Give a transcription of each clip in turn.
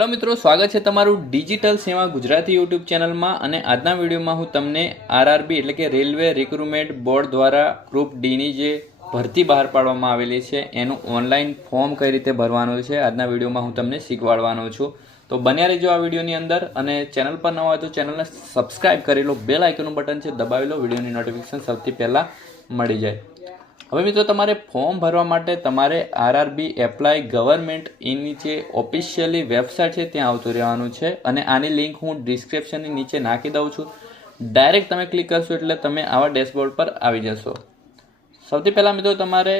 Hello मित्रों, स्वागत है तमारू डिजिटल सेवा गुजराती यूट्यूब चैनल में। और आजना वीडियो में हूँ तमने आरआरबी एटले के रेलवे रिक्रुटमेंट बोर्ड द्वारा ग्रुप डी नी जे भरती बहार पाडवामां आवेली छे एनु ऑनलाइन फॉर्म कई रीते भरवानुं छे आजना वीडियो में हूँ तमने शीखवाडवानो छुं। तो बन्या रहीजो आ वीडियोनी अंदर। अने चैनल पर नवा होय तो चैनलने सब्सक्राइब करी लो, बेल आइकननुं बटन छे दबावी लो, वीडियोनी नोटिफिकेशन सौथी पहेला मळी जाय। હવે મિત્રો તમારે ફોર્મ ભરવા માટે તમારે આરઆરબી એપ્લાય ગવર્મેન્ટ એ નીચે ઓફિશિયલી વેબસાઇટ છે ત્યાં આવતું રહેવાનું છે અને આની લિંક હું ડિસ્ક્રિપ્શનની નીચે નાખી દઉં છું। ડાયરેક્ટ તમે ક્લિક કરશો એટલે તમે આવા ડેશબોર્ડ પર આવી જશો। સૌથી પહેલાં મિત્રો તમારે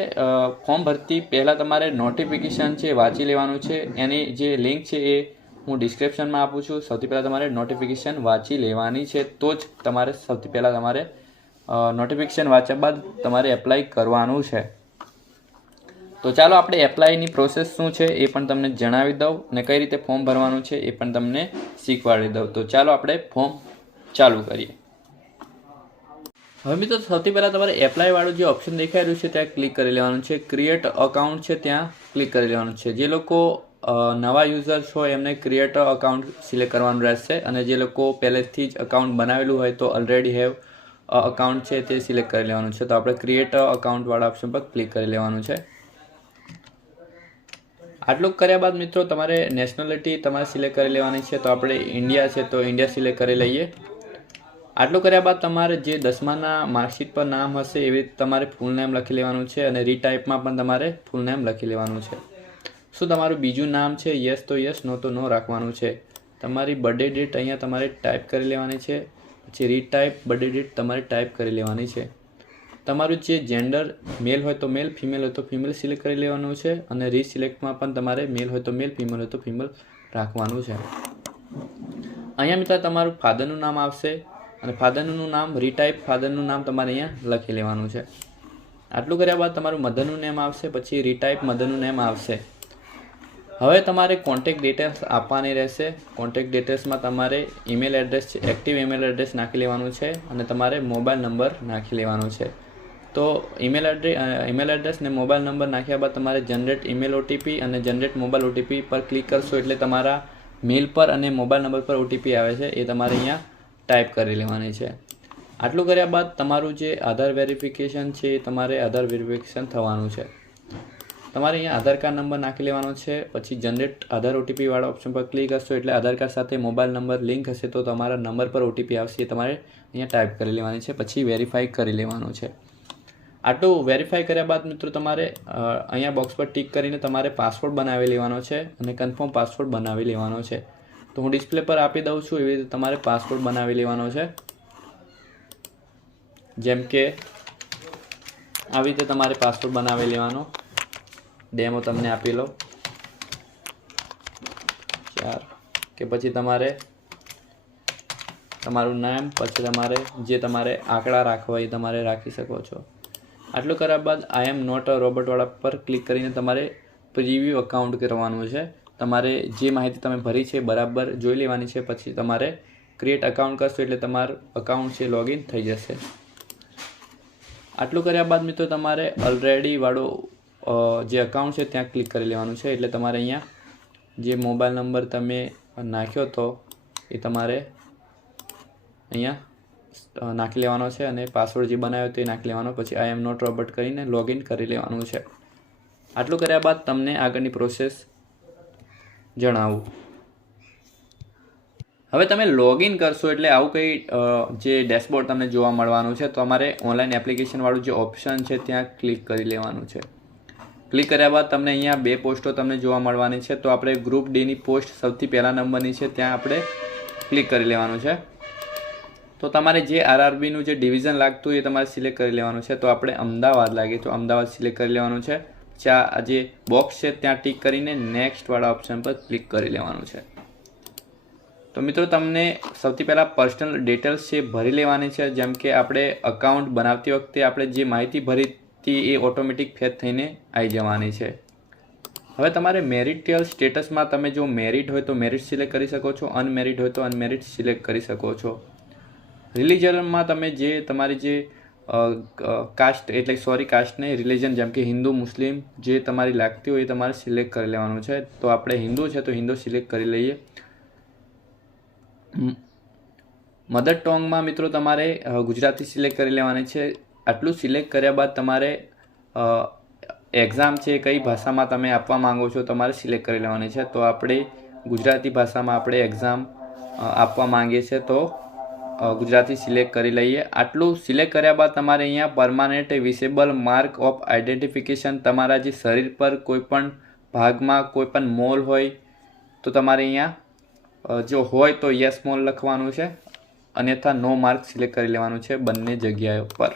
ફોર્મ ભરતી પહેલાં તમારે નોટિફિકેશન છે વાંચી લેવાનું છે। એની જે લિંક છે એ હું ડિસ્ક્રિપ્શનમાં આપું છું। સૌથી પહેલાં તમારે નોટિફિકેશન વાંચી લેવાની છે તો જ તમારે સૌથી પહેલાં તમારે नोटिफिकेशन वाच्या बाद तमारे एप्लाय करवानुं छे। तो चालो आपणे एप्लायनी प्रोसेस शुं छे ए पण तमने जणावी दऊं ने कई रीते फॉर्म भरवानुं छे ए पण तमने शीखवाडी दऊं। तो चालो आपणे फॉर्म चालू करीए। हवे मित्रों सौथी पहेला तमारे एप्लाय वाळुं जे ऑप्शन देखाई रह्युं छे त्यां क्लिक करी लेवानुं छे। क्रिएट अकाउंट छे त्यां क्लिक करी लेवानुं छे। जे लोको नवा यूजर्स हो एमने क्रिएट अकाउंट सिलेक्ट करवानुं रहेशे अने जे लोको पहेलेथी ज अकाउंट बनावेलुं होय तो ऑलरेडी हेव अकाउंट है ते सिलेक्ट कर लेवानुं छे। तो आपणे क्रिएट अकाउंट वाला ऑप्शन पर क्लिक कर लेवानुं छे। आटલું કર્યા બાદ મિત્રો તમારે નેશનાલિટી તમારે સિલેક્ટ કરી લેવાની છે। તો આપણે ઇન્ડિયા છે તો ઇન્ડિયા સિલેક્ટ કરી લઈએ। આટલું કર્યા બાદ તમારે જે 10માના માર્કશીટ પર નામ હશે એવી તમારે ફૂલ નેમ લખી લેવાનું છે અને રીટાઈપમાં પણ તમારે ફૂલ નેમ લખી લેવાનું છે। શું તમારું બીજું નામ છે યસ તો યસ, નો તો નો રાખવાનું છે। તમારી બર્થડે ડેટ અહીંયા તમારે ટાઈપ કરી લેવાની છે। પછી રીટાઈપ બર્થડે डेट તમારે ટાઈપ કરી લેવાની છે। તમારું જે જેન્ડર મેલ હોય તો મેલ, ફિમેલ હોય તો ફિમેલ સિલેક્ટ કરી લેવાનું છે અને રીસિલેક્ટમાં પણ તમારે મેલ હોય તો મેલ, ફિમેલ હોય તો ફિમેલ રાખવાનું છે। અહીંયા મિત્રો તમારું ફાધરનું નામ આવશે અને ફાધરનું નામ રીટાઈપ ફાધરનું નામ તમારે અહીંયા લખી લેવાનું છે। આટલું કર્યા બાદ તમારું મધરનું નેમ આવશે, પછી રીટાઈપ મધરનું નેમ આવશે। હવે તમારે કોન્ટેક્ટ ડિટેલ્સ આપવાની રહેશે। કોન્ટેક્ટ ડિટેલ્સમાં તમારે ઈમેલ એડ્રેસ છે, એક્ટિવ ઈમેલ એડ્રેસ નાખી લેવાનું છે અને તમારે મોબાઈલ નંબર નાખી લેવાનો છે। તો ઈમેલ એડ્રેસ ને મોબાઈલ નંબર નાખ્યા બાદ તમારે જનરેટ ઈમેલ ઓટીપી અને જનરેટ મોબાઈલ ઓટીપી પર ક્લિક કરશો એટલે તમારા મેલ પર અને મોબાઈલ નંબર પર ઓટીપી આવે છે એ તમારે અહીંયા ટાઈપ કરી લેવાની છે। આટલું કર્યા બાદ તમારું જે આધાર વેરિફિકેશન છે એ તમારે આધાર વેરિફિકેશન થવાનું છે। તમારે અહીંયા આધાર કાર્ડ નંબર નાખી લેવાનો છે। પછી જનરેટ આધાર ઓટીપી વાળા ઓપ્શન પર ક્લિક કરશો એટલે આધાર કાર્ડ સાથે મોબાઈલ નંબર લિંક હશે તો તમારા નંબર પર ઓટીપી આવશે એ તમારે અહીંયા ટાઈપ કરી લેવાની છે। પછી વેરીફાઈ કરી લેવાનું છે। આટલું વેરીફાઈ કર્યા બાદ મિત્રો તમારે અહીંયા બોક્સ પર ટિક કરીને તમારે પાસવર્ડ બનાવી લેવાનો છે અને કન્ફર્મ પાસવર્ડ બનાવી લેવાનો છે। તો હું ડિસ્પ્લે પર આપી દઉં છું એવી રીતે તમારે પાસવર્ડ બનાવી લેવાનો છે। જેમ કે આવી રીતે તમારે પાસવર્ડ બનાવી લેવાનો। डेमो तमने आपी लो 4 के पछी तमारे तमारुं नाम, पछी तमारे जे तमारे आंकड़ा राखवा ए तमारे राखी सको छो। आटलुं कर्या बाद I am not a robot वाला पर क्लिक करीने तमारे प्रीव्यू अकाउंट करवानुं छे। तमारे जे माहिती तमे भरी छे बराबर जोई लेवानी छे। पछी तमारे क्रिएट अकाउंट करशो एटले तमारुं अकाउंट छे लॉगिन थई जशे। आटलुं कर्या बाद मित्रों तमारे ऑलरेडी वाळो जे अकाउंट है त्या क्लिक कर लेवानुं छे। एटले तमारे अहींया जे मोबाइल नंबर तमे नाख्यो तो ए तमारे अहींया नाखी लेवानो छे अने पासवर्ड जे बनाव्यो ते नाखी लेवानो। पछी आई एम नॉट रोबोट करीने लॉगिन करी लेवानुं छे। आटલું કર્યા બાદ તમને આગળની પ્રોસેસ જણાવું। હવે તમે લોગિન કરશો એટલે આવું કંઈ જે ડેશબોર્ડ તમને જોવા મળવાનું છે। તો તમારે ઓનલાઈન એપ્લિકેશનવાળું જે ઓપ્શન છે ત્યાં ક્લિક કરી લેવાનું છે। क्लिक કર્યા બાદ તમને અહીંયા બે પોસ્ટો તમને જોવા મળવાની છે। તો આપણે ગ્રુપ ડી ની પોસ્ટ સૌથી પહેલા નંબરની છે ત્યાં આપણે ક્લિક કરી લેવાનું છે। તો તમારે જે આરઆરબી નું જે ડિવિઝન લાગતું એ તમારે સિલેક્ટ કરી લેવાનું છે। તો આપણે અમદાવાદ લાગે તો અમદાવાદ સિલેક્ટ કરી લેવાનું છે। પછી આ જે બોક્સ છે ત્યાં ટિક કરીને નેક્સ્ટ વાળા ઓપ્શન પર ક્લિક કરી લેવાનું છે। तो मित्रों तमने सौथी पहला पर्सनल डिटेल्स है भरी लेवानी है। जेम के आपणे अकाउंट बनावती वखते आपणे जे माहिती भरी थी ए ऑटोमेटिक फेच थईने आई जवानी है। हवे तमारे मेरिटियल स्टेटस में तमे जो मेरिट होय तो मेरिट सिलेक्ट करी सको छो, अनमेरिट होय तो अनमेरिट सिलेक्ट करी सको छो। रिलीजन में तमे जे तमारी जे કાસ્ટ એટલે કાસ્ટ નહીં, રિલિજન જેમ કે હિન્દુ મુસ્લિમ જે તમારી લાગતી હોય એ તમારે સિલેક્ટ કરી લેવાનું છે. તો આપણે હિન્દુ છે તો હિન્દુ સિલેક્ટ કરી લઈએ. મધર ટોંગમાં મિત્રો તમારે ગુજરાતી સિલેક્ટ કરી લેવાની છે. આટલું સિલેક્ટ કર્યા બાદ તમારે એક્ઝામ છે કઈ ભાષામાં તમે આપવા માંગો છો તમારે સિલેક્ટ કરી લેવાની છે. તો આપણે ગુજરાતી ભાષામાં આપણે એક્ઝામ આપવા માંગીએ છીએ તો ગુજરાતી સિલેક્ટ કરી લઈએ. આટલું સિલેક્ટ કર્યા બાદ તમારે અહીંયા પરમાનન્ટ વિઝેબલ માર્ક ઓફ આઈડેન્ટિફિકેશન, તમારા જે શરીર પર કોઈ પણ ભાગમાં કોઈ પણ મોલ હોય તો તમારે અહીંયા જો હોય તો યસ મોલ લખવાનું છે, અન્યથા નો માર્ક સિલેક્ટ કરી લેવાનું છે બંને જગ્યાઓ પર.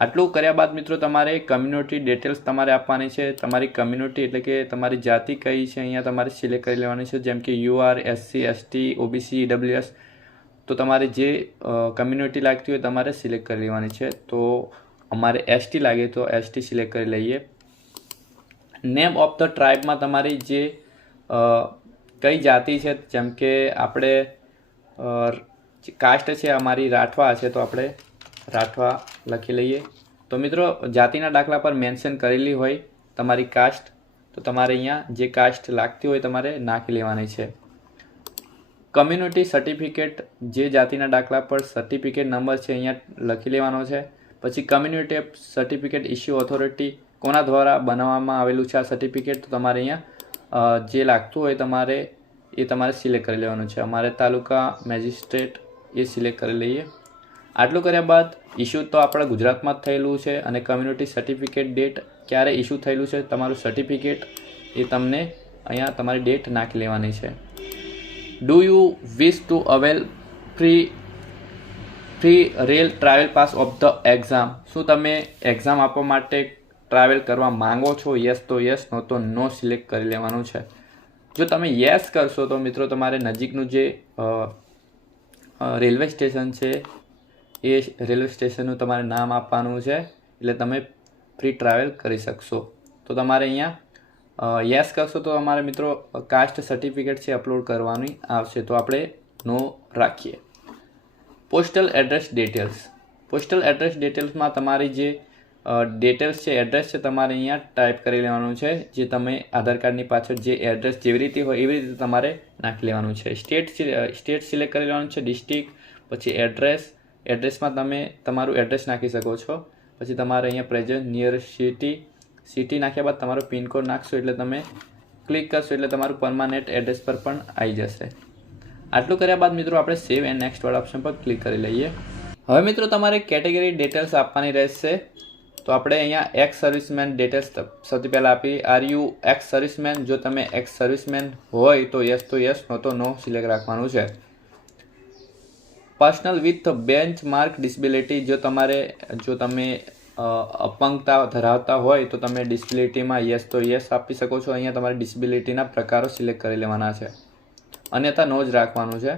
આટલું કર્યા બાદ મિત્રો તમારે કમ્યુનિટી ડિટેલ્સ તમારે આપવાની છે. તમારી કમ્યુનિટી એટલે કે તમારી જાતિ કઈ છે અહીંયા તમારે સિલેક્ટ કરી લેવાની છે. જેમ કે UR, SC, ST, OBC, EWS, તો તમારે જે કમ્યુનિટી લાગતી હોય તમારે સિલેક્ટ કરી લેવાની છે. તો અમારે એસટી લાગે તો એસટી સિલેક્ટ કરી લઈએ. નેમ ઓફ ધ ટ્રાઇબમાં તમારી જે કઈ જાતિ છે, જેમ કે આપણે કાસ્ટ છે અમારી રાઠવા છે તો આપણે રાઠવા લખી લઈએ. તો મિત્રો જાતિના દાખલા પર મેન્શન કરેલી હોય તમારી કાસ્ટ તો તમારે અહીંયા જે કાસ્ટ લાગતી હોય તમારે નાખી લેવાની છે. કમ્યુનિટી સર્ટિફિકેટ, જે જાતિના દાખલા પર સર્ટિફિકેટ નંબર છે અહીંયા લખી લેવાનો છે. પછી કમ્યુનિટી સર્ટિફિકેટ ઇસ્યુ ઓથોરિટી, કોના દ્વારા બનાવવામાં આવેલું છે આ સર્ટિફિકેટ, તો તમારે અહીંયા જે લાગતું હોય તમારે એ તમારે સિલેક્ટ કરી લેવાનું છે. અમારે તાલુકા મેજિસ્ટ્રેટ એ સિલેક્ટ કરી લઈએ. આટલું કર્યા બાદ ઇસ્યુ તો આપણા ગુજરાતમાં જ થયેલું છે અને કમ્યુનિટી સર્ટિફિકેટ ડેટ ક્યારે ઇસ્યુ થયેલું છે તમારું સર્ટિફિકેટ એ તમને અહીંયા તમારી ડેટ નાખી લેવાની છે. Do you wish two avail free rail travel pass of the exam, શું તમે એક્ઝામ આપવા માટે ટ્રાવેલ કરવા માંગો છો? યસ તો યસ, નો તો નો સિલેક્ટ કરી લેવાનું છે. જો તમે યસ કરશો તો મિત્રો તમારે નજીકનું જે રેલવે સ્ટેશન છે એ રેલવે સ્ટેશનનું તમારે નામ આપવાનું છે એટલે તમે ફ્રી ટ્રાવેલ કરી શકશો. તો તમારે અહીંયા યસ કરશો તો અમારે મિત્રો કાસ્ટ સર્ટિફિકેટ છે અપલોડ કરવાની આવશે તો આપણે નો રાખીએ. Postal address details, postal address ડિટેલ્સમાં તમારી જે ડિટેલ્સ છે એડ્રેસ છે તમારે અહીંયા ટાઈપ કરી લેવાનું છે. જે તમે આધાર કાર્ડની પાછળ જે એડ્રેસ જેવી રીતે હોય એવી રીતે તમારે નાખી લેવાનું છે. સ્ટેટ સિલેક્ટ કરી લેવાનું છે, ડિસ્ટ્રિક્ટ, પછી એડ્રેસમાં તમે તમારું એડ્રેસ નાખી શકો છો. પછી તમારે અહીંયા પ્રેઝન્ટ નિયર સિટી નાખ્યા બાદ તમારો પિનકોડ નાખશો એટલે તમે ક્લિક કરશો એટલે તમારું પરમાનન્ટ એડ્રેસ પર પણ આવી જશે. આટલું કર્યા બાદ મિત્રો આપણે સેવ એન્ડ નેક્સ્ટ વાળા ઓપ્શન પર ક્લિક કરી લઈએ. હવે મિત્રો તમારે કેટેગરી ડિટેલ્સ આપવાની રહેશે. તો આપણે અહીંયા એક્સ સર્વિસમેન ડિટેલ્સ સૌથી પહેલાં આપી. આર યુ એક્સ સર્વિસમેન, જો તમે એક્સ સર્વિસમેન હોય તો યસ, નો તો નો સિલેક્ટ રાખવાનું છે. પર્સનલ વિથ બેન્ચમાર્ક ડિસેબિલિટી, જો તમે અપંગતા ધરાવતા હોય તો તમે ડિસેબિલિટીમાં યસ તો યસ આપી શકો છો. અહીંયા તમારે ડિસેબિલિટીના પ્રકારો સિલેક્ટ કરી લેવાના છે, અન્યથા નો જ રાખવાનું છે.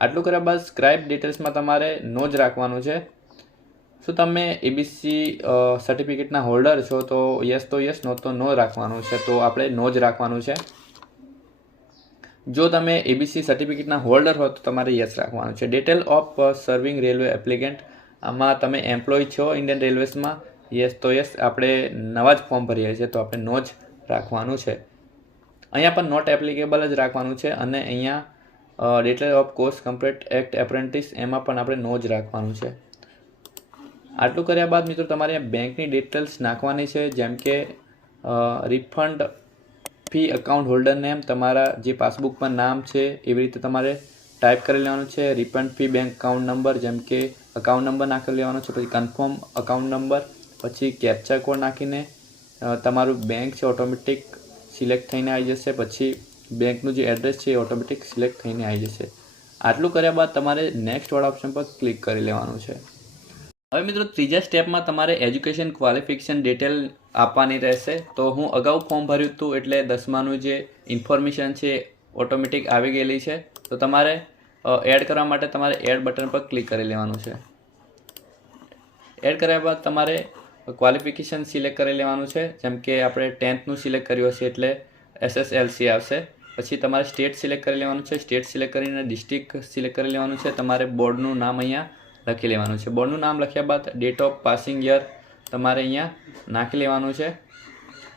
આટલું કર્યા બાદ સ્ક્રાઇબ ડિટેલ્સમાં તમારે નો જ રાખવાનું છે. શું તમે એબીસી સર્ટિફિકેટના હોલ્ડર છો તો યસ, નો તો નો રાખવાનું છે. તો આપણે નો જ રાખવાનું છે. જો તમે એબીસી સર્ટિફિકેટના હોલ્ડર હો તો તમારે યસ રાખવાનું છે. Detail of serving railway applicant, આમાં તમે એમ્પ્લોય છો ઇન્ડિયન રેલવેઝમાં, યસ તો યસ, આપણે નવા જ ફોર્મ ભરીએ છીએ તો આપણે નો જ રાખવાનું છે. અહીંયા પણ નોટ એપ્લિકેબલ જ રાખવાનું છે. અને અહીંયા detail of course complete act apprentice, એમાં પણ આપણે નો જ રાખવાનું છે. આટલું કર્યા બાદ મિત્રો તમારે બેંકની ડિટેલ્સ નાખવાની છે. જેમ કે refund fee account holder name, તમારા જે પાસબુક પર નામ છે એવી રીતે તમારે ટાઈપ કરી લેવાનું છે. Refund fee bank account number, જેમ કે અકાઉન્ટ નંબર નાખી લેવાનો છે. પછી કન્ફર્મ અકાઉન્ટ નંબર, પછી કેપ્ચા કોડ નાખીને તમારું બેંક છે ઓટોમેટિક સિલેક્ટ થઈને આવી જશે. પછી બેંકનું જે એડ્રેસ છે એ ઓટોમેટિક સિલેક્ટ થઈને આવી જશે. આટલું કર્યા બાદ તમારે નેક્સ્ટ વાળા ઓપ્શન પર ક્લિક કરી લેવાનું છે. હવે મિત્રો ત્રીજા સ્ટેપમાં તમારે એજ્યુકેશન ક્વોલિફિકેશન ડિટેલ આપવાની રહેશે. તો હું અગાઉ ફોર્મ ભર્યું હતું એટલે 10માનું જે ઇન્ફોર્મેશન છે ઓટોમેટિક આવી ગયેલી છે. તો તમારે એડ કરવા માટે તમારે એડ બટન પર ક્લિક કરી લેવાનું છે. એડ કર્યા બાદ તમારે ક્વોલિફિકેશન સિલેક્ટ કરી લેવાનું છે. જેમ કે આપણે 10thનું સિલેક્ટ કર્યું હશે એટલે SSLC આવશે. પછી તમારે સ્ટેટ સિલેક્ટ કરી લેવાનું છે. સ્ટેટ સિલેક્ટ કરીને ડિસ્ટ્રિક્ટ સિલેક્ટ કરી લેવાનું છે. તમારે બોર્ડનું નામ અહીંયા લખી લેવાનું છે. બોર્ડનું નામ લખ્યા બાદ ડેટ ઓફ પાસિંગ યર તમારે અહીંયા નાખી લેવાનું છે.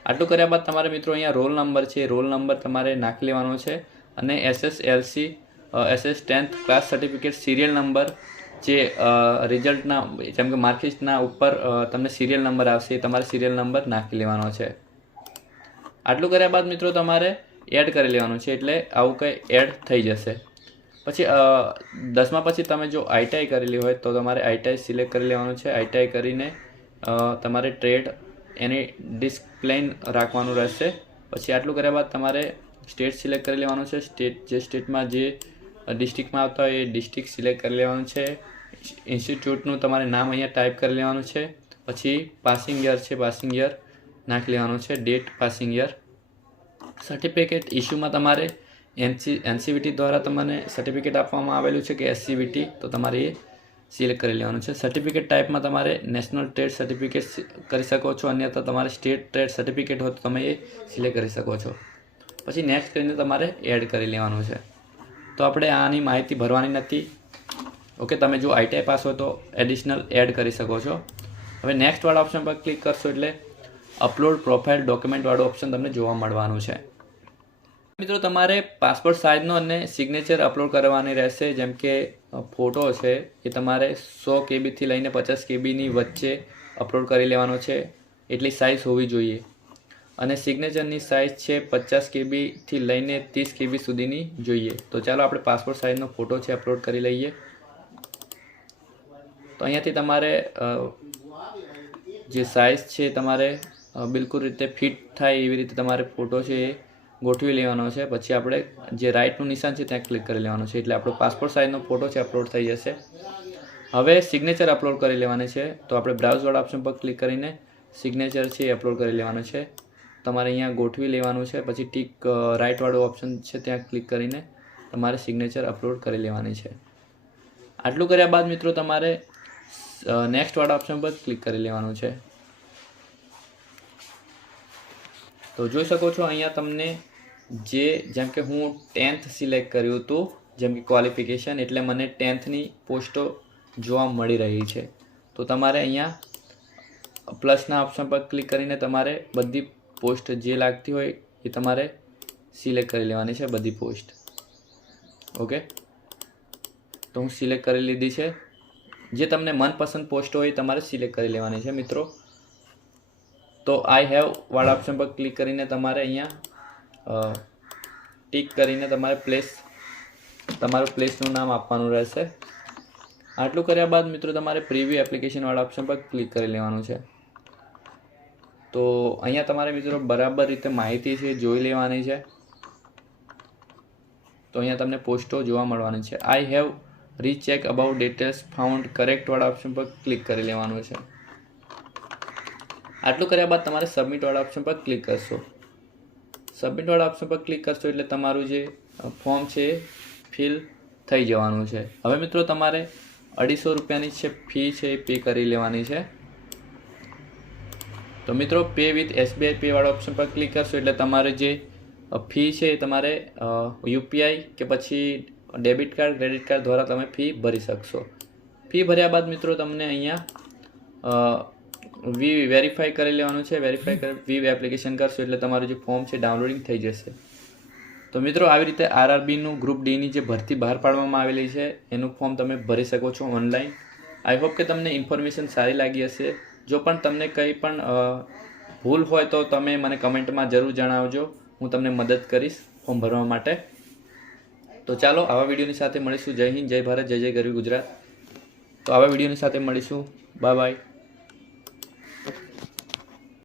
આટલું કર્યા બાદ તમારે મિત્રો અહીંયા રોલ નંબર છે, રોલ નંબર તમારે નાખી લેવાનો છે અને SSLC SS 10th class certificate serial number જે રિઝલ્ટના જેમ કે માર્કશીટના ઉપર તમને સિરિયલ નંબર આવશે એ તમારે સિરિયલ નંબર નાખી લેવાનો છે. આટલું કર્યા બાદ મિત્રો તમારે એડ કરી લેવાનું છે, એટલે આવું કંઈ એડ થઈ જશે. પછી 10મા પછી તમે જો ITI કરેલી હોય તો તમારે ITI સિલેક્ટ કરી લેવાનું છે. ITI કરીને તમારે ટ્રેડ એની ડિસ્પ્લેન રાખવાનું રહેશે. પછી આટલું કર્યા બાદ તમારે સ્ટેટ સિલેક્ટ કરી લેવાનું છે. જે સ્ટેટમાં જે ડિસ્ટ્રિક્ટમાં આવતા હોય એ ડિસ્ટ્રિક્ટ સિલેક્ટ કરી લેવાનું છે. ઇન્સ્ટિટ્યૂટનું તમારે નામ અહીંયા ટાઈપ કરી લેવાનું છે. પછી પાસિંગ યર છે, પાસિંગ યર નાખી લેવાનું છે, ડેટ પાસિંગ યર. સર્ટિફિકેટ ઇસ્યુમાં તમારે NCVT દ્વારા તમને સર્ટિફિકેટ આપવામાં આવેલું છે કે SCVT, તો તમારે એ સિલેક્ટ કરી લેવાનું છે. સર્ટિફિકેટ ટાઈપમાં તમારે નેશનલ ટ્રેડ સર્ટિફિકેટ કરી શકો છો, અન્યથા તમારે સ્ટેટ ટ્રેડ સર્ટિફિકેટ હોય તો તમે એ સિલેક્ટ કરી શકો છો. પછી નેક્સ્ટ કરીને તમારે એડ કરી લેવાનું છે. તો આપણે આની માહિતી ભરવાની નથી. ઓકે, તમે જો ITI પાસ હોય તો એડિશનલ એડ કરી શકો છો. હવે નેક્સ્ટ વાળા ઓપ્શન પર ક્લિક કરશો એટલે અપલોડ પ્રોફાઇલ ડોક્યુમેન્ટ વાળું ઓપ્શન તમને જોવા મળવાનું છે. મિત્રો તમારે પાસપોર્ટ સાઇઝનો અને સિગ્નેચર અપલોડ કરવાની રહેશે. જેમ કે ફોટો છે એ તમારે 100 KB થી લઈને 50 KBની વચ્ચે અપલોડ કરી લેવાનો છે, એટલી સાઇઝ હોવી જોઈએ. અને સિગ્નેચરની સાઇઝ છે 50 KB થી લઈને 30 KB સુધીની જોઈએ. તો ચાલો આપણે પાસપોર્ટ સાઇઝનો ફોટો છે અપલોડ કરી લઈએ. તો અહીંયાથી તમારે જે સાઇઝ છે તમારે બિલકુલ રીતે ફિટ થાય એવી રીતે તમારે ફોટો છે એ ગોઠવી લેવાનો છે. પછી આપણે જે રાઇટનું નિશાન છે ત્યાં ક્લિક કરી લેવાનું છે, એટલે આપણો પાસપોર્ટ સાઇઝનો ફોટો છે અપલોડ થઈ જશે. હવે સિગ્નેચર અપલોડ કરી લેવાની છે, તો આપણે બ્રાઉઝવાળા ઓપ્શન પર ક્લિક કરીને સિગ્નેચર છે એ અપલોડ કરી લેવાનું છે. તમારે અહીંયા ગોઠવી લેવાનું છે. પછી ટીક રાઇટવાળું ઓપ્શન છે ત્યાં ક્લિક કરીને તમારે સિગ્નેચર અપલોડ કરી લેવાની છે. આટલું કર્યા બાદ મિત્રો તમારે નેક્સ્ટ વાળા ઓપ્શન પર ક્લિક કરી લેવાનું છે. તો જોઈ શકો છો અહીંયા તમને જેમ કે હું 10th સિલેક્ટ કર્યું હતું, જેમ કે ક્વોલિફિકેશન, એટલે મને 10thની પોસ્ટો જોવા મળી રહી છે. તો તમારે અહીંયા પ્લસના ઓપ્શન પર ક્લિક કરીને તમારે બધી પોસ્ટ જે લાગતી હોય એ તમારે સિલેક્ટ કરી લેવાની છે, બધી પોસ્ટ. ઓકે, તો હું સિલેક્ટ કરી લીધી છે. જે તમને મનપસંદ પોસ્ટ હોય તમારે સિલેક્ટ કરી લેવાની છે મિત્રો. તો આઈ હેવ વાળા ઓપ્શન પર ક્લિક કરીને તમારે અહીંયા ટીક કરીને તમારે તમારું પ્લેસનું નામ આપવાનું રહેશે. આટલું કર્યા બાદ મિત્રો તમારે પ્રીવ્યુ એપ્લિકેશન વાળા ઓપ્શન પર ક્લિક કરી લેવાનું છે. તો અહીંયા તમારે મિત્રો બરાબર રીતે માહિતી છે જોઈ લેવાની છે. તો અહીંયા તમને પોસ્ટો જોવા મળવાની છે. I have recheck about details found correct વાળા ઓપ્શન પર ક્લિક કરી લેવાનું છે. આટલું કર્યા બાદ તમારે સબમિટ વાળા ઓપ્શન પર ક્લિક કરશો. સબમિટ વાળા ઓપ્શન પર ક્લિક કરશો એટલે તમારું જે ફોર્મ છે એ ફિલ થઈ જવાનું છે. હવે મિત્રો તમારે 250 રૂપિયાની છે ફી છે એ પે કરી લેવાની છે. તો મિત્રો પે વિથ SBI પે વાળા ઓપ્શન પર ક્લિક કરશો એટલે તમારે જે ફી છે એ તમારે UPI કે પછી ડેબિટ કાર્ડ ક્રેડિટ કાર્ડ દ્વારા તમે ફી ભરી શકશો. ફી ભર્યા બાદ મિત્રો તમને અહીંયા વેરીફાઈ કરી લેવાનું છે. વેરીફાઈ કરી એપ્લિકેશન કરશો એટલે તમારું જે ફોર્મ છે ડાઉનલોડિંગ થઈ જશે. તો મિત્રો આવી રીતે RRBનું ગ્રુપ Dની જે ભરતી બહાર પાડવામાં આવેલી છે એનું ફોર્મ તમે ભરી શકો છો ઓનલાઈન. આઈ હોપ કે તમને ઇન્ફોર્મેશન સારી લાગી હશે. જો પણ તમને કંઈ પણ ભૂલ હોય તો તમે મને કમેન્ટમાં જરૂર જણાવજો, હું તમને મદદ કરીશ ફોર્મ ભરવા માટે. તો ચાલો આવા વિડીયોની સાથે મળીશું. જય હિન્દ, જય ભારત, જય જય ગરવી ગુજરાત. તો આવા વિડીયોની સાથે મળીશું. Bye bye.